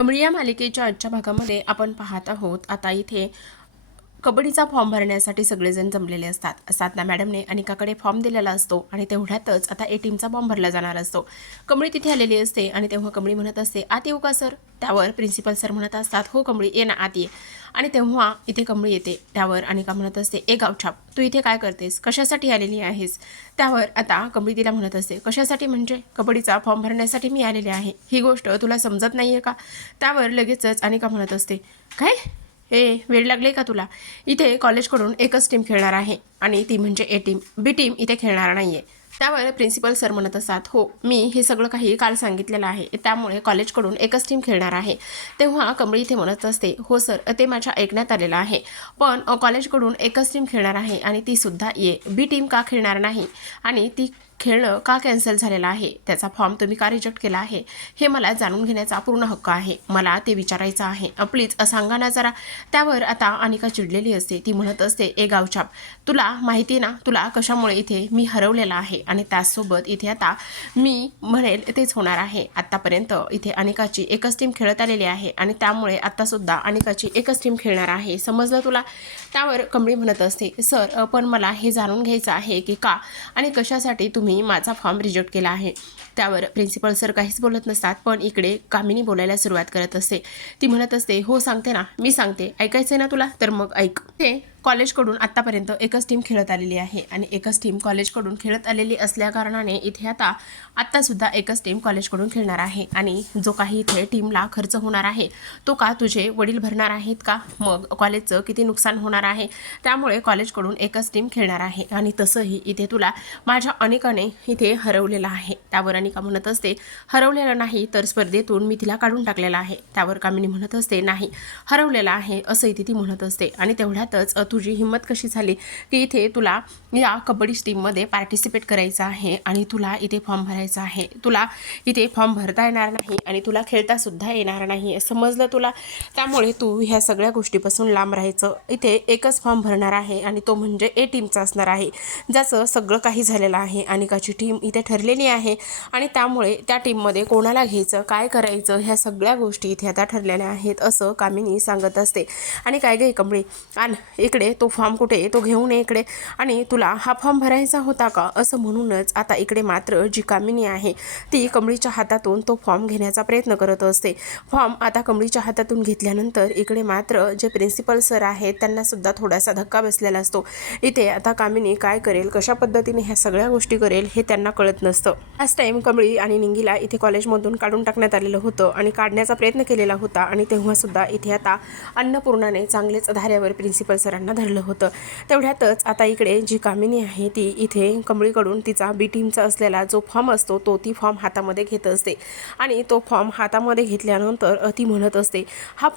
कमळी या मालिकेच्या आजच्या भागामध्ये आपण पाहत आहोत. आता इथे कबड्डीचा फॉर्म भरण्यासाठी सगळेजण जमलेले असतात. साधना मॅडमने अनिकाकडे फॉर्म दिलेला असतो आणि तेवढ्यातच आता ए टीमचा फॉर्म भरला जाणार असतो. कमळी तिथे आलेली असते आणि तेव्हा कमळी म्हणत असते, आत येऊ का सर? त्यावर प्रिन्सिपल सर म्हणत असतात, हो कमळी ये ना, आत ये. आणि तेव्हा इथे कमळी येते. त्यावर अनिका म्हणत असते, ए गावछाप, तू इथे काय करतेस? कशासाठी आलेली आहेस? त्यावर आता कमळी तिला म्हणत असते, कशासाठी म्हणजे? कबड्डीचा फॉर्म भरण्यासाठी मी आलेले आहे. ही गोष्ट तुला समजत नाही आहे का? त्यावर लगेचच अनिका म्हणत असते, काय? वेळ लागले का तुला? इथे कॉलेजकडून एकच टीम खेळणार आहे आणि ती म्हणजे ए टीम. बी टीम इथे खेळणार नाही आहे. त्यावर प्रिन्सिपल सर म्हणत असतात, हो मी हे सगळं काही काल सांगितलेलं आहे, त्यामुळे कॉलेजकडून एकच टीम खेळणार आहे. तेव्हा कमळी इथे म्हणत असते, हो सर ते माझ्या ऐकण्यात आलेलं आहे, पण कॉलेजकडून एकच टीम खेळणार आहे आणि ती सुद्धा ए. बी टीम का खेळणार नाही आणि ती खेळणं का कॅन्सल झालेलं आहे, त्याचा फॉर्म तुम्ही का रिजेक्ट केला आहे, हे मला जाणून घेण्याचा पूर्ण हक्क आहे. मला ते विचारायचं आहे, प्लीज सांगा ना जरा. त्यावर आता अनिका चिडलेली असते. ती म्हणत असते, ए गावछाप, तुला माहिती ना तुला कशामुळे इथे मी हरवलेला आहे आणि त्याचसोबत इथे आता मी म्हणेल तेच होणार आहे. आत्तापर्यंत इथे अनिकाची एकच टीम खेळत आलेली आहे आणि त्यामुळे आत्तासुद्धा अनिकाची एकच टीम खेळणार आहे. समजलं तुला? त्यावर कमळी म्हणत असते, सर पण मला हे जाणून घ्यायचं आहे की का आणि कशासाठी तुम्ही माझा फॉर्म रिजेक्ट केला आहे. त्यावर प्रिन्सिपल सर काहीच बोलत नसतात, पण इकडे कामिनी बोलायला सुरुवात करत असते. ती म्हणत असते, हो सांगते ना, मी सांगते, ऐकायचंय ना तुला? तर मग ऐक. ते कॉलेजकडून आत्तापर्यंत एकच टीम खेळत आलेली आहे आणि एकच टीम कॉलेजकडून खेळत आलेली असल्याकारणाने इथे आत्तासुद्धा एकच टीम कॉलेजकडून खेळणार आहे आणि जो काही इथे टीमला खर्च होणार आहे तो का तुझे वडील भरणार आहेत का? मग कॉलेजचं किती नुकसान होणार आहे? त्यामुळे कॉलेजकडून एकच टीम खेळणार आहे आणि तसंही इथे तुला माझ्या अनिकाने इथे हरवलेलं आहे. त्यावर अनिका म्हणत असते, हरवलेलं नाही तर स्पर्धेतून मी तिला काढून टाकलेलं आहे. त्यावर कामिनी म्हणत असते, नाही हरवलेलं आहे असं इथे ती म्हणत असते. आणि तेवढ्यातच तुझी हिंमत कशी झाली की इथे तुला या कबड्डी टीममध्ये पार्टिसिपेट करायचं आहे आणि तुला इथे फॉर्म भरायचा आहे. तुला इथे फॉर्म भरता येणार नाही आणि तुला खेळतासुद्धा येणार नाही, समजलं तुला? त्यामुळे तू ह्या सगळ्या गोष्टीपासून लांब राहायचं. इथे एकच फॉर्म भरणार आहे आणि तो म्हणजे ए टीमचा असणार आहे, ज्याचं सगळं काही झालेलं आहे. अनिकाची टीम इथे ठरलेली आहे आणि त्यामुळे त्या टीममध्ये कोणाला घ्यायचं, काय करायचं, ह्या सगळ्या गोष्टी इथे आता ठरलेल्या आहेत असं कामिनी सांगत असते. आणि काय गे कमळी, आण इकडे तो फॉर्म कुठे, तो घेऊन ये इकडे. आणि तुला हा फॉर्म भरायचा होता का, असं म्हणूनच आता इकडे मात्र जी कामिनी आहे ती कमळीच्या हातातून तो फॉर्म घेण्याचा प्रयत्न करत असते. फॉर्म आता कमळीच्या हातातून घेतल्यानंतर इकडे मात्र जे प्रिन्सिपल सर आहेत त्यांना सुद्धा थोडासा धक्का बसलेला असतो. इथे आता कामिनी काय करेल, कशा पद्धतीने ह्या सगळ्या गोष्टी करेल हे त्यांना कळत नसतं. लास्ट टाइम कमळी आणि निंगीला इथे कॉलेजमधून काढून टाकण्यात आलेलं होतं आणि काढण्याचा प्रयत्न केलेला होता आणि तेव्हा सुद्धा इथे आता अन्नपूर्णाने चांगलेच धाऱ्यावर प्रिन्सिपल सरांना धरलं होतं. तेवढ्यातच आता इकडे जी कामिनी आहे ती इथे कमळीकडून तिचा बी टीमचा असलेला जो फॉर्म असतो तो ती फॉर्म हातामध्ये घेत असते आणि तो फॉर्म हातामध्ये घेतल्यानंतर ती म्हणत असते, हा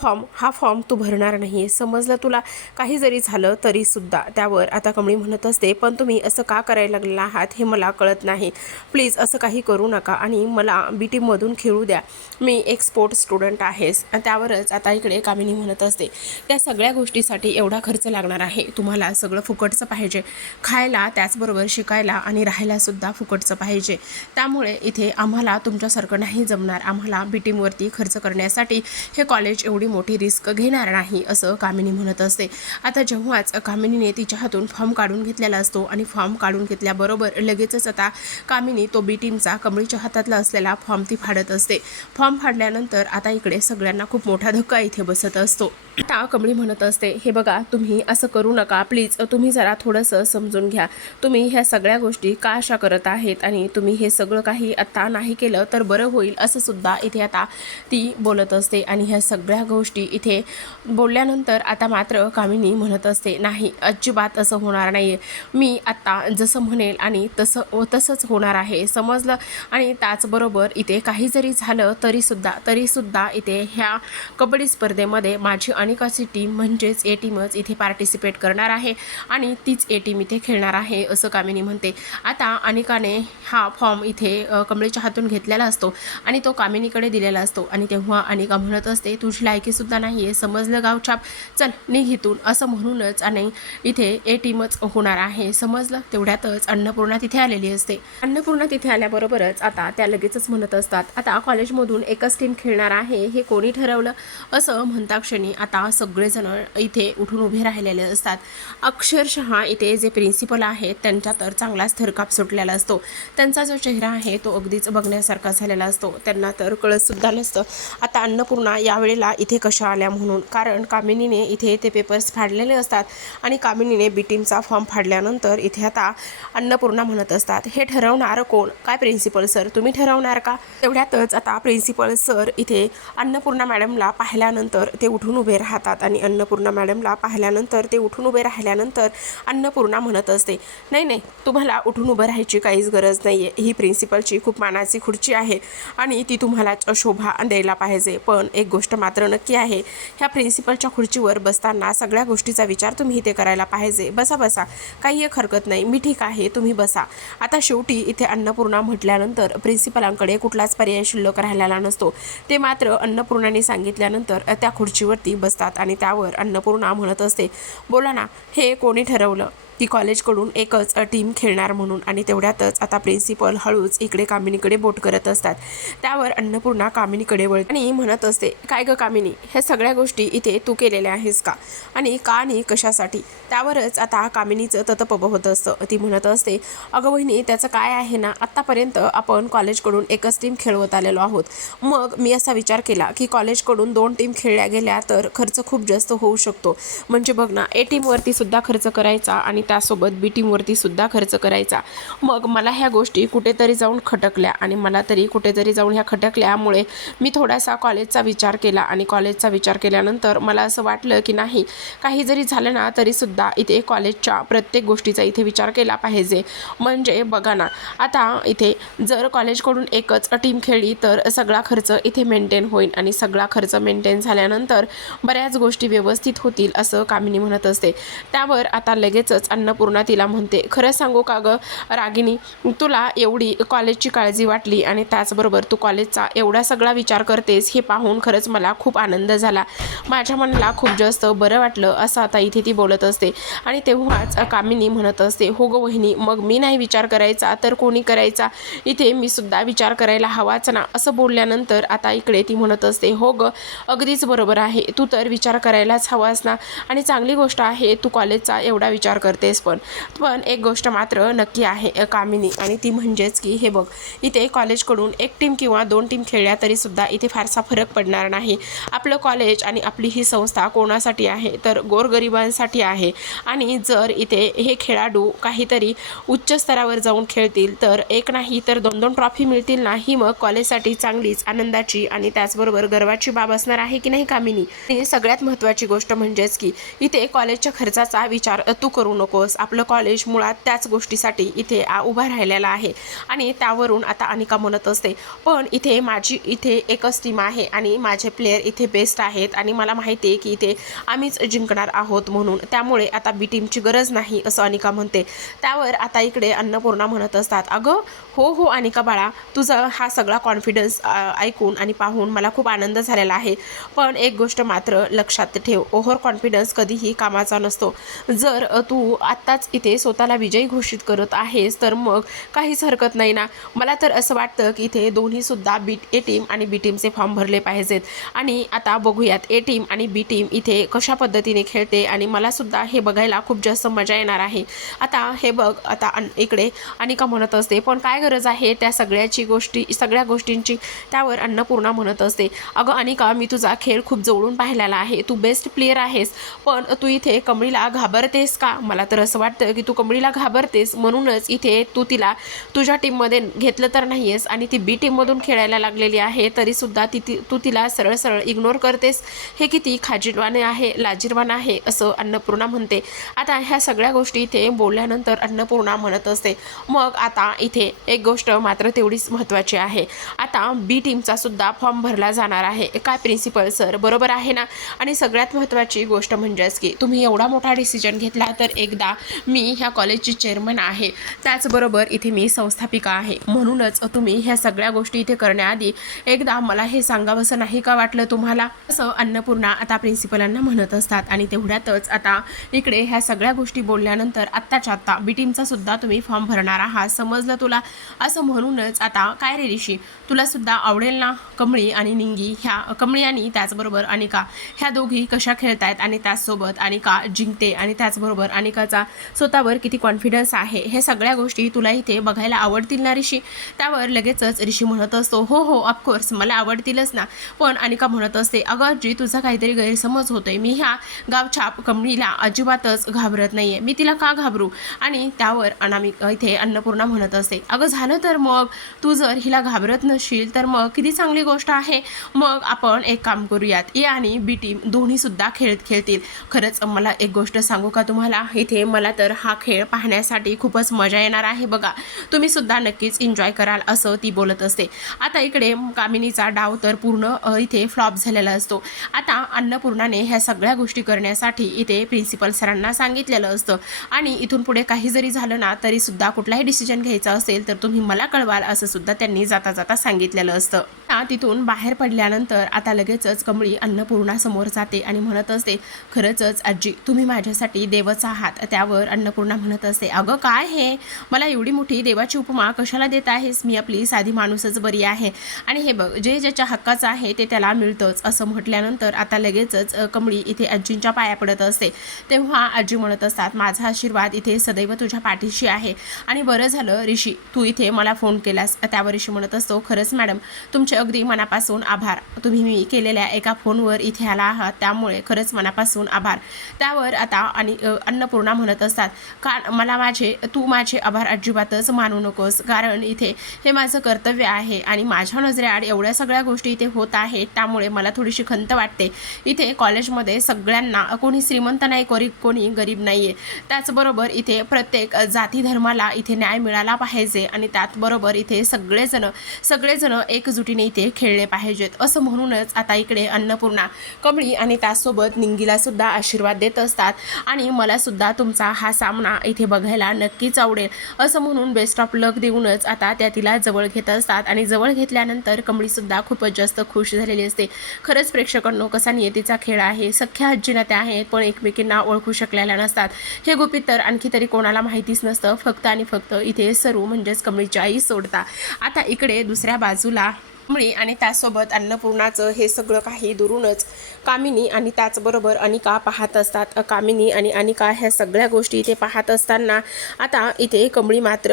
फॉर्म तू भरणार नाही, समजलं तुला? काही जरी झालं तरी सुद्धा. त्यावर आता कमळी म्हणत असते, पण तुम्ही असं का करायला लागलेला आहात हे मला कळत नाही, प्लीज असं काही करू नका आणि मला बी टीममधून खेळू द्या, मी एक स्पोर्ट्स स्टुडंट आहेस. त्यावरच आता इकडे कामिनी म्हणत असते, त्या सगळ्या गोष्टीसाठी एवढा खर्च लागणार आहे, तुम्हाला सगळं फुकटचं पाहिजे, खायला त्याचबरोबर शिकायला आणि राहायला सुद्धा फुकटचं पाहिजे. त्यामुळे इथे आम्हाला तुमच्यासारखं नाही जमणार, आम्हाला बी टीमवरती खर्च करण्यासाठी हे कॉलेज एवढी मोठी रिस्क घेणार नाही असं कामिनी म्हणत असते. आता जेव्हाच कामिनीने तिच्या हातून फॉर्म काढून घेतलेला असतो आणि फॉर्म काढून घेतल्याबरोबर लगेचच आता कामिनी तो बी टीमचा कमळीच्या हातातला असलेला फॉर्म ती फाडत असते. फॉर्म फाडल्यानंतर आता इकडे सगळ्यांना खूप मोठा धक्का इथे बसत असतो. आता कमळी म्हणत असते, हे बघा तुम्ही असं करू नका, प्लीज तुम्ही जरा थोडंसं समजून घ्या, तुम्ही ह्या सगळ्या गोष्टी का अशा करत आहेत आणि तुम्ही हे सगळं काही आता नाही केलं तर बरं होईल असं सुद्धा इथे आता ती बोलत असते. आणि ह्या सगळ्या गोष्टी इथे बोलल्यानंतर आता मात्र कामिनी म्हणत असते, नाही अजिबात असं होणार नाही, मी आत्ता जसं म्हणेल आणि तसंच होणार आहे, समजलं? आणि त्याचबरोबर इथे काही जरी झालं तरीसुद्धा इथे ह्या कबड्डी स्पर्धेमध्ये माझी अनिकाची टीम म्हणजेच ए टीमच इथे पार्टिसिपेट करणार आहे आणि तीच ए टीम इथे खेळणार आहे असं कामिनी म्हणते. आता अनिकाने हा फॉर्म इथे कमळीच्या हातून घेतलेला असतो आणि तो कामिनीकडे दिलेला असतो आणि तेव्हा अनिका म्हणत असते, तुझी लायकीसुद्धा नाही आहे, समजलं गावछाप, चल निघ इथून, असं म्हणूनच आणि इथे ए टीमच होणार आहे, समजलं? तेवढ्यातच अन्नपूर्णा तिथे आलेली असते. अन्नपूर्णा तिथे आल्याबरोबर बोलल्यानंतरच आता त्या लगेचच म्हणत असतात, आता कॉलेजमधून एकच टीम खेळणार आहे हे कोणी ठरवलं, असं म्हणता क्षणी आता सगळेजण इथे उठून उभे राहिलेले असतात. अक्षरशः इथे जे प्रिन्सिपल आहेत त्यांच्या तर चांगलाच थरकाप सुटलेला असतो. त्यांचा जो चेहरा आहे तो अगदीच बघण्यासारखा झालेला असतो. त्यांना तर कळतसुद्धा नसतं आता अन्नपूर्णा यावेळेला इथे कशा आल्या म्हणून. कारण कामिनीने इथे ते पेपर्स फाडलेले असतात आणि कामिनीने बी टीमचा फॉर्म फाडल्यानंतर इथे आता अन्नपूर्णा म्हणत असतात, हे ठरवणार कोण? काय प्रिन्सिपल सर तुम्ही ठरवणार का? तेवढ्यातच आता प्रिन्सिपल सर इथे अन्नपूर्णा मॅडमला पाहिल्यानंतर ते उठून उभे राहतात आणि अन्नपूर्णा मॅडमला पाहिल्यानंतर ते उठून उभे राहिल्यानंतर अन्नपूर्णा म्हणत असते, नाही नाही तुम्हाला उठून उभं राहायची काहीच गरज नाही आहे. ही प्रिन्सिपलची खूप मानाची खुर्ची आहे आणि ती तुम्हालाच शोभा द्यायला पाहिजे. पण एक गोष्ट मात्र नक्की आहे, ह्या प्रिन्सिपलच्या खुर्चीवर बसताना सगळ्या गोष्टीचा विचार तुम्ही इथे करायला पाहिजे. बसा बसा, काही एक हरकत नाही, मी ठीक आहे, तुम्ही बसा. आता शेवटी इथे अन्नपूर्णा म्हटल्यानंतर प्रिन्सिपलांकडे कुठलाच पर्याय शिल्लक राहिलेला नसतो. ते मात्र अन्नपूर्णाने सांगितल्यानंतर त्या खुर्चीवरती बसतात आणि त्यावर अन्नपूर्णा म्हणत असते, बोला ना, हे कोणी ठरवलं की कॉलेजकडून एकच टीम खेळणार म्हणून? आणि तेवढ्यातच आता प्रिन्सिपल हळूच इकडे कामिनीकडे बोट करत असतात. त्यावर अन्नपूर्णा कामिनीकडे वळते आणि म्हणत असते, काय ग कामिनी, ह्या सगळ्या गोष्टी इथे तू केलेल्या आहेस का? आणि का आणि कशासाठी? त्यावरच आता कामिनीचं ततपब होत असतं. ती म्हणत असते, अगं वहिनी, त्याचं काय आहे ना, आत्तापर्यंत आपण कॉलेजकडून एकच टीम खेळवत आलेलो आहोत. मग मी असा विचार केला की कॉलेजकडून 2 टीम खेळल्या गेल्या तर खर्च खूप जास्त होऊ शकतो. म्हणजे बघ ना, ए टीमवरती सुद्धा खर्च करायचा आणि त्यासोबत बी टीमवरती सुद्धा खर्च करायचा. मग मला ह्या गोष्टी कुठेतरी जाऊन खटकल्या आणि मला तरी कुठेतरी जाऊन ह्या खटकल्यामुळे मी थोडासा कॉलेजचा विचार केला आणि कॉलेजचा विचार केल्यानंतर मला असं वाटलं की नाही, काही जरी झालं ना तरीसुद्धा इथे कॉलेजच्या प्रत्येक गोष्टीचा इथे विचार केला पाहिजे. म्हणजे बघा ना, आता इथे जर कॉलेजकडून एकच टीम खेळली तर सगळा खर्च इथे मेंटेन होईल आणि सगळा खर्च मेंटेन झाल्यानंतर बऱ्याच गोष्टी व्यवस्थित होतील, असं कामिनी म्हणत असते. त्यावर आता लगेचच अन्नपूर्णा तिला म्हणते, खरं सांगू का गं रागिनी, तुला एवढी कॉलेजची काळजी वाटली आणि त्याचबरोबर तू कॉलेजचा एवढा सगळा विचार करतेस हे पाहून खरंच मला खूप आनंद झाला, माझ्या मनाला खूप जास्त बरं वाटलं, असं आता इथे ती बोलत असते. आणि तेव्हाच कामिनी म्हणत असते, हो गं वहिनी, मग मी नाही विचार करायचा तर कोणी करायचा? इथे मी सुद्धा विचार करायला हवाच ना, असं बोलल्यानंतर आता इकडे ती म्हणत असते, हो गं अगदीच बरोबर आहे, तू तर विचार करायलाच हवाच ना, आणि चांगली गोष्ट आहे तू कॉलेजचा एवढा विचार करतेस. पण एक गोष्ट मात्र नक्की आहे कामिनी, आणि ती म्हणजेच की हे बघ, इथे कॉलेजकडून एक टीम किंवा 2 टीम खेळल्या तरीसुद्धा इथे फारसा फरक पडणार नाही. आपलं कॉलेज आणि आपली ही संस्था कोणासाठी आहे तर गोरगरिबांसाठी आहे. आणि जर इथे हे खेळाडू काहीतरी उच्च स्तरावर जाऊन खेळतील तर एक नाही तर 2-2 ट्रॉफी मिळतील ना, ही मग कॉलेजसाठी चांगलीच आनंदाची आणि त्याचबरोबर गर्वाची बाब असणार आहे की नाही कामिनी? आणि सगळ्यात महत्त्वाची गोष्ट म्हणजेच की इथे कॉलेजच्या खर्चाचा विचार तू करू नकोस. आपलं कॉलेज मुळात त्याच गोष्टीसाठी इथे उभा राहिलेला आहे. आणि त्यावरून आता अनिका म्हणत असते, पण इथे माझी इथे एकच टीम आहे आणि माझे प्लेयर इथे बेस्ट आहेत आणि मला माहिती आहे की इथे आम्हीच जिंकणार आहोत म्हणून, त्यामुळे आता बी टीमची गरज नाही, असं अनिका म्हणते. त्यावर आता इकडे अन्नपूर्णा म्हणत असतात, अगं हो हो अनिका बाळा, तुझा हा सगळा कॉन्फिडन्स ऐकून आणि पाहून मला खूप आनंद झालेला आहे. पण एक गोष्ट मात्र लक्षात ठेव, ओव्हर कॉन्फिडन्स कधीही कामाचा नसतो. जर तू आत्ताच इथे स्वतःला विजयी घोषित करत आहेस तर मग काहीच हरकत नाही ना. मला तर असं वाटतं की इथे दोन्हीसुद्धा ए टीम आणि बी टीमचे फॉर्म भरले पाहिजेत. आणि आता बघूयात ए टीम आणि बी टीम इथे कशा पद्धतीने खेळते आणि मलासुद्धा हे बघायला खूप जास्त मजा येणार आहे. आता हे बघ, आता इकडे अनिका म्हणत असते, पण काय गरज आहे त्या सगळ्या गोष्टींची? त्यावर अन्नपूर्णा म्हणत असते, अगं अनिका, मी तुझा खेळ खूप जवळून पाहिलेला आहे, तू बेस्ट प्लेयर आहेस, पण तू इथे कमळीला घाबरतेस का? मला तर असं वाटतं की तू कमळीला घाबरतेस म्हणूनच इथे तू तिला तुझ्या टीममध्ये घेतलं तर नाही आहेस आणि ती बी टीममधून खेळायला लागलेली आहे तरीसुद्धा तू तिला सरळ सरळ इग्नोर करतेस. हे किती खाजीरवाणे आहे, लाजीरवाणं आहे, असं अन्नपूर्णा म्हणते. आता ह्या सगळ्या गोष्टी इथे बोलल्यानंतर अन्नपूर्णा म्हणत असते, मग आता इथे एक गोष्ट मात्र तेवढीच महत्त्वाची आहे, आता बी टीमचा सुद्धा फॉर्म भरला जाणार आहे. काय प्रिन्सिपल सर, बरोबर आहे ना? आणि सगळ्यात महत्त्वाची गोष्ट म्हणजेच की तुम्ही एवढा मोठा डिसिजन घेतला तर एकदा सुद्धा मी ह्या कॉलेजची चेअरमन आहे, त्याचबरोबर इथे मी संस्थापिका आहे, म्हणूनच तुम्ही ह्या सगळ्या गोष्टी इथे करण्याआधी एकदा मला हे सांगावंसं नाही का वाटलं तुम्हाला, असं अन्नपूर्णा आता प्रिन्सिपलांना म्हणत असतात. आणि तेवढ्यातच आता इकडे ह्या सगळ्या गोष्टी बोलल्यानंतर आत्ताच्या आत्ता बी टीमचा सुद्धा तुम्ही फॉर्म भरणार आहात, समजलं तुला, असं म्हणूनच आता काय रे ऋषी, तुला सुद्धा आवडेल ना कमळी आणि निंगी, ह्या कमळी आणि त्याचबरोबर अनिका ह्या दोघी कशा खेळतायत आणि त्याचसोबत अनिका जिंकते आणि त्याचबरोबर अनिकाचा स्वतःवर किती कॉन्फिडन्स आहे, हे सगळ्या गोष्टी तुला इथे बघायला आवडतील ना ऋषी. त्यावर लगेचच ऋषी म्हणत असतो हो हो ऑफकोर्स मला आवडतीलच ना. पण अनिका म्हणत असते अगं आजी तुझा काहीतरी गैरसमज होतोय, मी ह्या गावछाप कमळीला अजिबातच घाबरत नाहीये, मी तिला का घाबरू. आणि त्यावर अनामिका इथे अन्नपूर्णा म्हणत असते अगं झालं तर मग तू जर हिला घाबरत नसशील तर मग किती चांगली गोष्ट आहे, मग आपण एक काम करूयात, ए आणि बी टीम दोन्ही सुद्धा खेळतील. खरंच मला एक गोष्ट सांगू का तुम्हाला, इथे मला तर हा खेळ पाहण्यासाठी खूपच मजा येणार आहे बघा, तुम्ही सुद्धा नक्कीच एन्जॉय कराल, असं ती बोलत असते. आता इकडे कामिनीचा डाव तर पूर्ण इथे फ्लॉप झालेला असतो. आता अन्नपूर्णाने ह्या सगळ्या गोष्टी करण्यासाठी इथे प्रिन्सिपल सरांना सांगितलेलं असतं आणि इथून पुढे काही जरी झालं ना तरी सुद्धा कुठलाही डिसिजन घ्यायचा असेल तर तुम्ही मला कळवाल, असं सुद्धा त्यांनी जाता जाता सांगितलेलं असतं. तिथून बाहेर पडल्यानंतर आता लगेचच कमळी अन्नपूर्णा समोर जाते आणि म्हणत असते खरंच आजी तुम्ही माझ्यासाठी देवच आहात. त्यावर अन्नपूर्णा म्हणत असते अगं काय हे, मला एवढी मोठी देवाची उपमा कशाला देत आहेस, मी आपली साधी माणूसच बरी आहे आणि हे बघ जे ज्याच्या हक्काचं आहे ते त्याला मिळतंच, असं म्हटल्यानंतर आता लगेचच कमळी इथे आजींच्या पाया पडत असते. तेव्हा आजी म्हणत असतात माझा आशीर्वाद इथे सदैव तुझ्या पाठीशी आहे आणि बरं झालं ऋषी तू इथे मला फोन केलास. त्यावर ऋषी म्हणत असतो खरंच मॅडम तुमचे अगदी मनापासून आभार, तुम्ही मी केलेल्या एका फोनवर इथे आला आहात त्यामुळे खरंच मनापासून आभार. त्यावर आता आणि अन्नपूर्णा म्हणत असतात का मला तू माझे आभार अजिबातच मानू नकोस, कारण इथे हे माझं कर्तव्य आहे आणि माझ्या नजरेआड एवढ्या सगळ्या गोष्टी इथे होत आहेत त्यामुळे मला थोडीशी खंत वाटते. इथे कॉलेजमध्ये सगळ्यांना कोणी श्रीमंत नाही कोणी गरीब नाही आहे, त्याचबरोबर इथे प्रत्येक जाती धर्माला इथे न्याय मिळाला पाहिजे आणि त्याचबरोबर इथे सगळेजण एकजुटीने इथे खेळले पाहिजेत, असं म्हणूनच आता इकडे अन्नपूर्णा कमळी आणि त्याचसोबत निंगीला सुद्धा आशीर्वाद देत असतात आणि मला सुद्धा तुमचा हा सामना इथे बघायला नक्कीच आवडेल, असं म्हणून बेस्ट ऑफ लक देऊनच आता त्या तिला जवळ घेत असतात. आणि जवळ घेतल्यानंतर कमळी सुद्धा खूपच जास्त खुश झालेली असते. खरंच प्रेक्षकांनो कसा नियतीचा खेळ आहे, सख्या आजीना त्या आहेत पण एकमेकींना ओळखू शकलेल्या नसतात, हे गुपित तर आणखी तरी कोणाला माहितीच नसतं, फक्त आणि फक्त इथे सरू म्हणजेच कमळीची आई सोडता. आता इकडे दुसऱ्या बाजूला कमळी आणि त्याचसोबत अन्नपूर्णाचं हे सगळं काही दुरूनच कामिनी आणि त्याचबरोबर अनिका पाहत असतात. कामिनी आणि अनिका ह्या सगळ्या गोष्टी इथे पाहत असताना आता इथे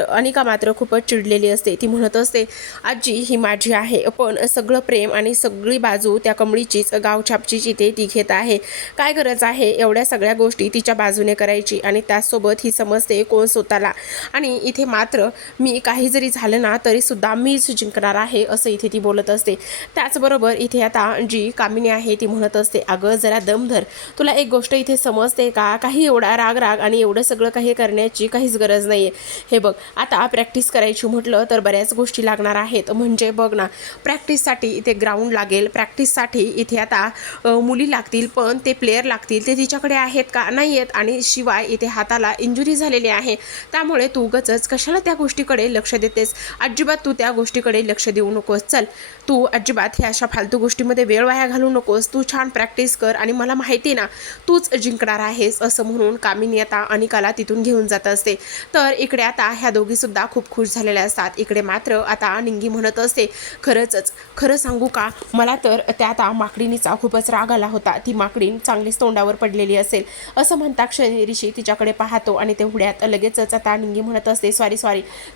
अनिका मात्र खूपच चिडलेली असते. ती म्हणत असते आजी ही माझी आहे पण सगळं प्रेम आणि सगळी बाजू त्या कमळीचीच गावछापचीच इथे ती घेत आहे, काय गरज आहे एवढ्या सगळ्या गोष्टी तिच्या बाजूने करायची आणि त्याचसोबत ही समजते कोण स्वतःला आणि इथे मात्र मी काही जरी झालं ना तरी सुद्धा मीच जिंकणार आहे, असं इथे ती बोलत असते. त्याचबरोबर इथे आता जी कामिनी आहे ती म्हणत असते अगं जरा दम धर, तुला एक गोष्ट इथे समजते का, काही एवढा राग आणि एवढं सगळं काही करण्याची काहीच गरज नाही आहे. हे बघ आता प्रॅक्टिस करायची म्हटलं तर बऱ्याच गोष्टी लागणार आहेत, म्हणजे बघ ना प्रॅक्टिससाठी इथे ग्राउंड लागेल, प्रॅक्टिससाठी इथे आता मुली लागतील पण ते प्लेयर लागतील, ते तिच्याकडे आहेत का नाही आहेत आणि शिवाय इथे हाताला इंजुरी झालेली आहे, त्यामुळे तू उगाचच कशाला त्या गोष्टीकडे लक्ष देतेस, अजिबात तू त्या गोष्टीकडे लक्ष देऊ नकोस, चल तू अजिबात ह्या अशा फालतू गोष्टीमध्ये वेळ वाया घालू नकोस, तू छान प्रॅक्टिस कर आणि मला माहिती ना तूच जिंकणार आहेस, असं म्हणून कामिनी आता अनिकाला तिथून घेऊन जात असते. तर इकडे आता ह्या दोघी सुद्धा खूप खुश झालेल्या असतात. इकडे मात्र आता निंगी म्हणत असते खरं सांगू का, मला तर त्या आता माकडीनीचा खूपच राग आला होता, ती माकडीन चांगलीच तोंडावर पडलेली असेल, असं म्हणता क्षणी ऋषी तिच्याकडे पाहतो आणि तेवढ्यात लगेचच आता निंगी म्हणत असते सॉरी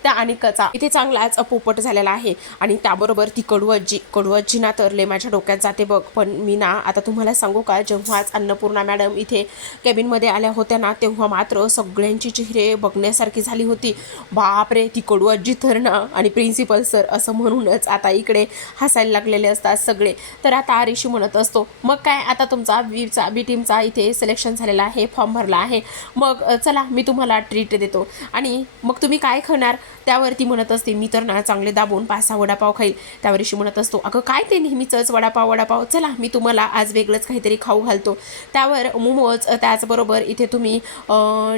त्या अनिकाचा इथे चांगलाच पोपट झालेला आहे आणि त्याबरोबर ती कडू आजी ना तर लय माझ्या डोक्यात जाते बघ. पण मी ना आता तुम्हाला सांगू का, जेव्हाच अन्नपूर्णा मॅडम इथे केबिनमध्ये आल्या होत्या ना तेव्हा मात्र सगळ्यांची चेहरे बघण्यासारखी झाली होती, बापरे ती कडू आजी तर ना आणि प्रिन्सिपल सर, असं म्हणूनच आता इकडे हसायला लागलेले असतात सगळे. तर आता ऋषी म्हणत असतो मग काय आता तुमचा बी टीमचा इथे सिलेक्शन झालेला आहे, फॉर्म भरला आहे, मग चला मी तुम्हाला ट्रीट देतो आणि मग तुम्ही काय खाणार, त्यावरती म्हणत असते मी तर ना चांगले दाबून 5-6 वडापाव खाईल. त्यावर ऋषी म्हणत असतो अगं काय ते नेहमीचंच वडापाव चला मी तुम्हाला आज वेगळंच काहीतरी खाऊ घालतो. त्यावर मोमोज त्याचबरोबर इथे तुम्ही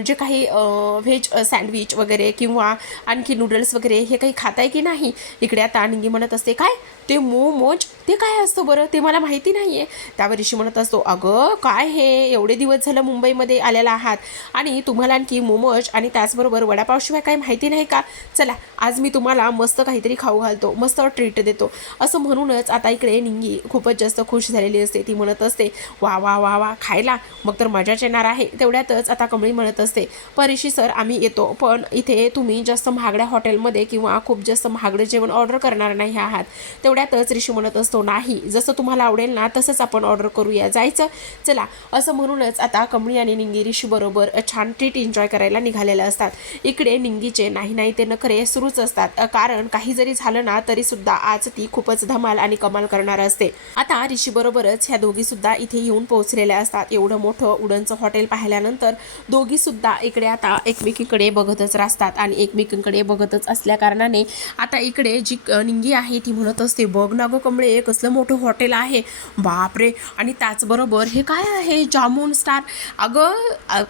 जे काही व्हेज सँडविच वगैरे किंवा आणखी नूडल्स वगैरे हे काही खाताय की नाही. इकडे आता निंगी म्हणत असते काय ते मोमोज ते काय असतं बरं ते मला माहिती नाही आहे. त्यावर ऋषी म्हणत असतो अगं काय हे एवढे दिवस झालं मुंबईमध्ये आलेला आहात आणि तुम्हाला आणखी मोमोज आणि त्याचबरोबर वडापावशिवाय काही माहिती नाही का. चला आज मी तुम्हाला मस्त काहीतरी खाऊ घालतो मस्त ट्रीट देतो. असं म्हणूनच आता इकडे निंगी खूपच जास्त खुश झालेली असते. ती म्हणत असते वा वा वा वा खायला मग तर मजाच येणार आहे. तेवढ्यातच आता कमळी म्हणत असते पण ऋषी सर आम्ही येतो पण इथे तुम्ही जास्त महागड्या हॉटेलमध्ये किंवा खूप जास्त महागडं जेवण ऑर्डर करणार नाही आहात. तेवढ्यातच ऋषी म्हणत असतो नाही जसं तुम्हाला आवडेल ना तसंच आपण ऑर्डर करूया जायचं चला. असं म्हणूनच आता कमळी आणि निंगी ऋषी बरोबर छान ट्रीट एन्जॉय करायला निघालेले असतात. इकडे निंगीचे नाही ते नखरे सुरूच असतात कारण काही जरी झालं ना तरी सुद्धा आज ती खूपच धमाल आणि कमाल करणार असते. आता ऋषी बरोबरच ह्या दोघी सुद्धा इथे येऊन पोहोचलेल्या असतात. एवढं मोठं उडनचं हॉटेल पाहिल्यानंतर दोघी सुद्धा इकडे आता एकमेकीकडे बघतच राहतात आणि एकमेकींकडे बघतच असल्या कारणाने आता इकडे जी निंगी आहे ती म्हणत असते बघ ना गं कमळे कसलं मोठं हॉटेल आहे बापरे. आणि त्याचबरोबर हे काय आहे जामून स्टार. अगं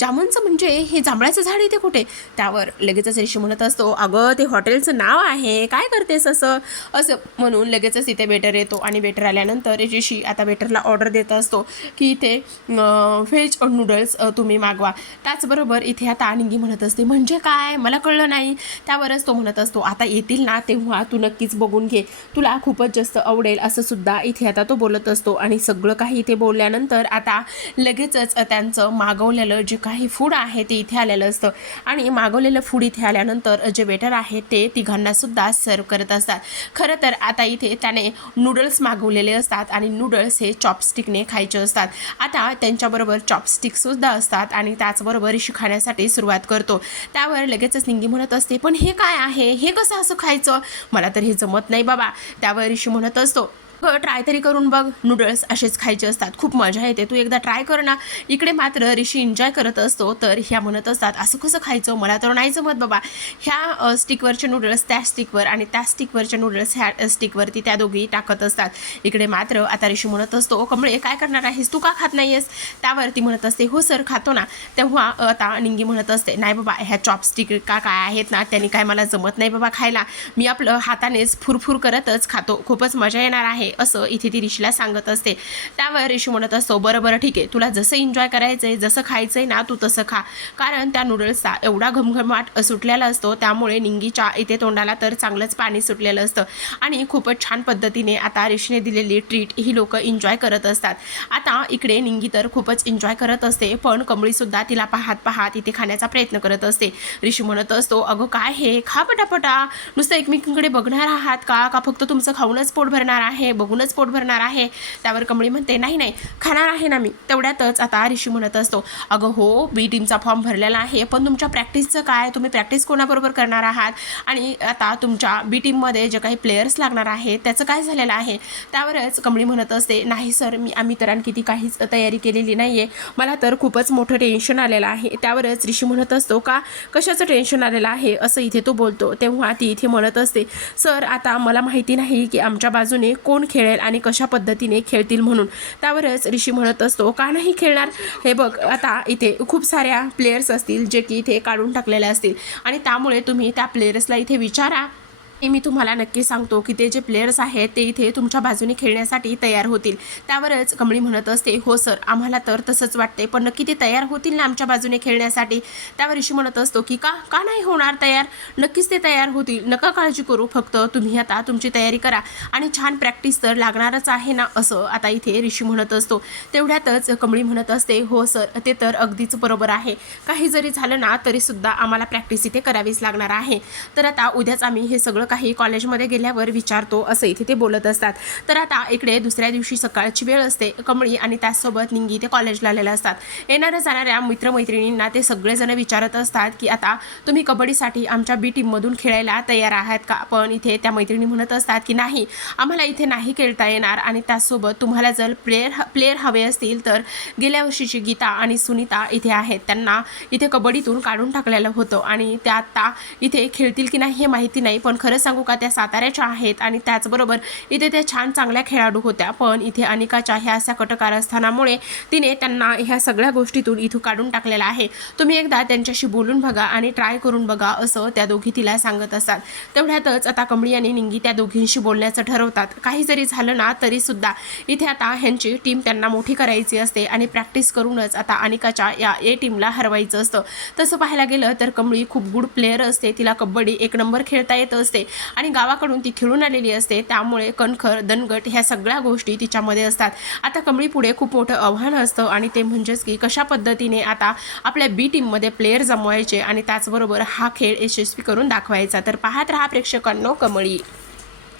जामुनचं म्हणजे हे जांभळाचं झाड इथे कुठे. त्यावर लगेचच ऋषी म्हणत असतो अगं ते हॉटेलचं नाव आहे काय करतेस असं म्हणून लगेचच इथे वेटर येतो आणि वेटर आल्यानंतर ऋषी आता वेटरला ऑर्डर देत असतो की इथे व्हेज नूडल्स तुम्ही मागवा. त्याचबरोबर इथे आता निंगी म्हणत असते म्हणजे काय मला कळलं नाही. त्यावरच तो म्हणत असतो आता येतील ना तेव्हा तू नक्कीच बघून घे तुला खूपच जास्त आवडेल असं सुद्धा इथे आता तो बोलत असतो. आणि सगळं काही इथे बोलल्यानंतर आता लगेचच त्यांचं मागवलेलं जे काही फूड आहे ते इथे आलेलं असतं आणि मागवलेलं फूड इथे आल्यानंतर जे वेटर आहे ते तिघांना सुद्धा सर्व करत असतात. खरं तर आता इथे त्याने नूडल्स मागवलेले असतात आणि नूडल्स हे चॉपस्टिकने खायचे असतात. आता त्यांच्याबरोबर चॉपस्टिकसुद्धा असतात आणि त्याचबरोबर ऋषी खाण्यासाठी सुरुवात करतो. त्यावर लगेचच निंगी म्हणत असते पण हे काय आहे हे कसं असं खायचं मला तर हे जमत नाही बाबा. त्यावर ऋषी म्हणत असतो ट्राय तरी करून बघ नूडल्स असेच खायचे असतात खूप मजा येते तू एकदा ट्राय कर ना. इकडे मात्र ऋषी एन्जॉय करत असतो तर ह्या म्हणत असतात असं कसं खायचं मला तर नाही जमत बाबा. ह्या स्टिकवरचे नूडल्स त्या स्टिकवर आणि त्या स्टिकवरच्या नूडल्स ह्या स्टिकवरती त्या दोघी टाकत असतात. इकडे मात्र आता ऋषी म्हणत असतो कमळे काय करणार आहेस तू का खात नाही आहेस. त्यावरती म्हणत असते हो सर खातो ना. तेव्हा आता निंगी म्हणत असते नाही बाबा ह्या चॉपस्टिक का काय आहेत ना त्यांनी काय मला जमत नाही बाबा खायला. मी आपलं हातानेच फुरफुर करतच खातो खूपच मजा येणार आहे असं इथे ती ऋषीला सांगत असते. त्यावर ऋषी म्हणत असतो बरं ठीक आहे तुला जसं एन्जॉय करायचंय जसं खायचंय ना तू तसं खा. कारण त्या नूडल्सचा एवढा घमघमाट सुटलेला असतो त्यामुळे निंगीच्या इथे तोंडाला तर चांगलंच पाणी सुटलेलं असतं आणि खूपच छान पद्धतीने आता ऋषीने दिलेली ट्रीट ही लोक एन्जॉय करत असतात. आता इकडे निंगी तर खूपच एन्जॉय करत असते पण कमळीसुद्धा तिला पाहत इथे खाण्याचा प्रयत्न करत असते. ऋषी म्हणत असतो अगं काय हे खा पटापटा नुसतं एकमेकींकडे बघणार आहात का फक्त तुमचं खाऊनच पोट भरणार आहे बघूनच पोट भरणार आहे. त्यावर कमळी म्हणते नाही खाणार आहे ना मी. तेवढ्यातच आता ऋषी म्हणत असतो अगं हो बी टीमचा फॉर्म भरलेला आहे पण तुमच्या प्रॅक्टिसचं काय तुम्ही प्रॅक्टिस कोणाबरोबर करणार आहात आणि आता तुमच्या बी टीममध्ये जे काही प्लेयर्स लागणार आहेत त्याचं काय झालेलं आहे. त्यावरच कमळी म्हणत असते नाही सर आम्ही तर आणखी ती काहीच तयारी केलेली नाही आहे मला तर खूपच मोठं टेन्शन आलेलं आहे. त्यावरच ऋषी म्हणत असतो का कशाचं टेन्शन आलेलं आहे असं इथे तो बोलतो. तेव्हा ती इथे म्हणत असते सर आता मला माहिती नाही की आमच्या बाजूने कोण खेळेल आणि कशा पद्धतीने खेळतील म्हणून. त्यावरच ऋषी म्हणत असतो का नाही खेळणार हे बघ आता इथे खूप साऱ्या प्लेयर्स असतील जे की इथे काढून टाकलेले असतील आणि त्यामुळे तुम्ही त्या प्लेयर्सला इथे विचारा मी तुम्हाला नक्की सांगतो की ते जे प्लेयर्स आहेत ते इथे तुमच्या बाजूने खेळण्यासाठी तयार होतील. त्यावरच कमळी म्हणत असते हो सर आम्हाला तर तसंच वाटते पण नक्की ते तयार होतील ना आमच्या बाजूने खेळण्यासाठी. त्यावर ऋषी म्हणत असतो की का नाही होणार तयार नक्कीच ते तयार होतील नका काळजी करू फक्त तुम्ही आता तुमची तयारी करा आणि छान प्रॅक्टिस तर लागणारच आहे ना असं आता इथे ऋषी म्हणत असतो. तेवढ्यातच कमळी म्हणत असते हो सर ते तर अगदीच बरोबर आहे काही जरी झालं ना तरीसुद्धा आम्हाला प्रॅक्टिस इथे करावीच लागणार आहे. तर आता उद्याच आम्ही हे सगळं काही कॉलेजमध्ये गेल्यावर विचारतो असं इथे ते बोलत असतात. तर आता इकडे दुसऱ्या दिवशी सकाळची वेळ असते. कमळी आणि त्याचसोबत निंगी ते कॉलेजला आलेल्या असतात. येणाऱ्या जाणाऱ्या मित्रमैत्रिणींना ते सगळेजण विचारत असतात की आता तुम्ही कबड्डीसाठी आमच्या बी टीममधून खेळायला तयार आहात का. पण इथे त्या मैत्रिणी म्हणत असतात की नाही, आम्हाला इथे नाही खेळता येणार. आणि त्याचसोबत तुम्हाला जर प्लेयर हवे असतील तर गेल्या वर्षीची गीता आणि सुनीता इथे आहेत, त्यांना इथे कबड्डीतून काढून टाकलेलं होतं आणि त्या आत्ता इथे खेळतील की नाही हे माहिती नाही. पण खरं सांगू का, त्या साताऱ्याच्या आहेत आणि त्याचबरोबर इथे त्या छान चांगल्या खेळाडू होत्या. पण इथे अनिकाच्या ह्या अशा कटकारस्थानामुळे तिने त्यांना ह्या सगळ्या गोष्टीतून इथून काढून टाकलेलं आहे. तुम्ही एकदा त्यांच्याशी बोलून बघा आणि ट्राय करून बघा असं त्या दोघी तिला सांगत असतात. तेवढ्यातच आता कमळी आणि निंगी त्या दोघींशी बोलण्याचं ठरवतात. काही जरी झालं ना तरी सुद्धा इथे आता ह्यांची टीम त्यांना मोठी करायची असते आणि प्रॅक्टिस करूनच आता अनिकाच्या या ए टीमला हरवायचं असतं. तसं पाहायला गेलं तर कमळी खूप गुड प्लेयर असते, तिला कबड्डी एक नंबर खेळता येत असते आणि गावाकडून ती खेळून आलेली असते. त्यामुळे कणखर दणगट ह्या सगळ्या गोष्टी तिच्यामध्ये असतात. आता कमळी पुढे खूप मोठं आव्हान असतं आणि ते म्हणजेच की कशा पद्धतीने आता आपल्या बी टीममध्ये प्लेयर जमवायचे आणि त्याचबरोबर हा खेळ यशस्वी करून दाखवायचा. तर पाहत राहा प्रेक्षकांनो कमळी.